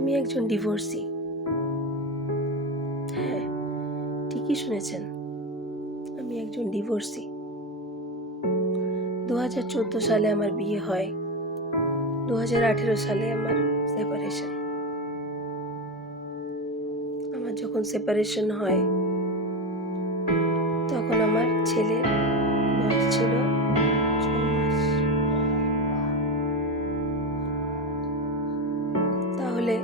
আমি একজন ডিভোর্সি। হ্যাঁ, ঠিকই শুনেছেন, আমি একজন ডিভোর্সি। 2014 সালে আমার বিয়ে হয়, 2018 সালে আমার সেপারেশন। আমার যখন সেপারেশন হয় তখন আমার ছেলের বয়স ছিল 6 মাস। তাহলে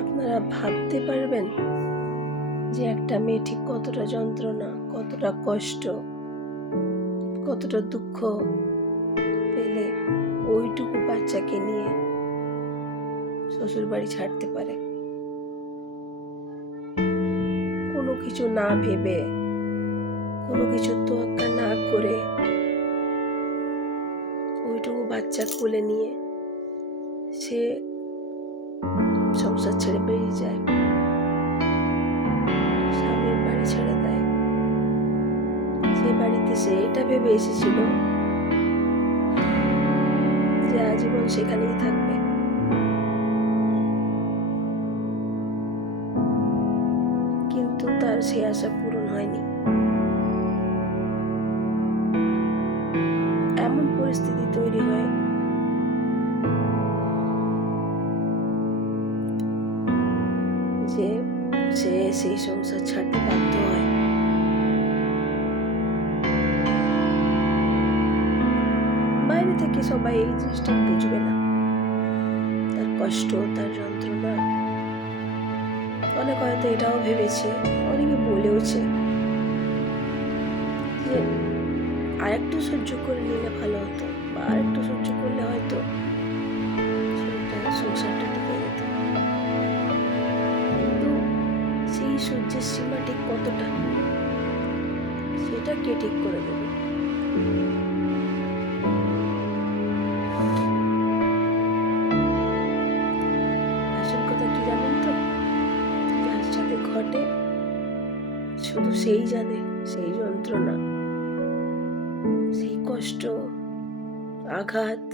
আপনারা ভাবতে পারবেন যে একটা মেয়ে ঠিক কতটা যন্ত্রণা, কতটা কষ্ট, কতটা দুঃখ পেলে ওইটুকু বাচ্চাকে নিয়ে শ্বশুর বাড়ি ছাড়তে পারে, কোনো কিছু না ভেবে, কোনো কিছু তোয়াক্কা না করে ওইটুকু বাচ্চা কোলে নিয়ে সে সংসার ছেড়ে বেরিয়ে যায়, স্বামীর বাড়ি ছেড়ে দেয়। সে বাড়িতে সে এটা ভেবে এসেছিল যে আজীবন সেখানেই থাকবে, কিন্তু তার সে আশা পূরণ হয়নি। এমন পরিস্থিতি তৈরি হয় যে সে সেই সংসার ছাড়তে বাধ্য হয়। বাইরে থেকে সবাই এই জিনিসটা বুঝবে না, তার কষ্ট, তার যন্ত্রণা। অনেক হয়তো এটাও ভেবেছে, অনেকে বলেওছে যে আরেকটু সহ্য করে নিলে ভালো হতো, বা আরেকটু সহ্য করলে হয়তো সংসারটা টিকে যেত। কিন্তু সেই সহ্যের সীমা ঠিক কতটা, সেটা কে ঠিক করে দেবে? আসল কথা কি জানেন তো, যার সাথে ঘটে শুধু সেই জানে সেই যন্ত্রণা, সেই কষ্ট, আঘাত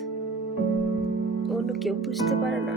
অন্য কেউ বুঝতে পারে না।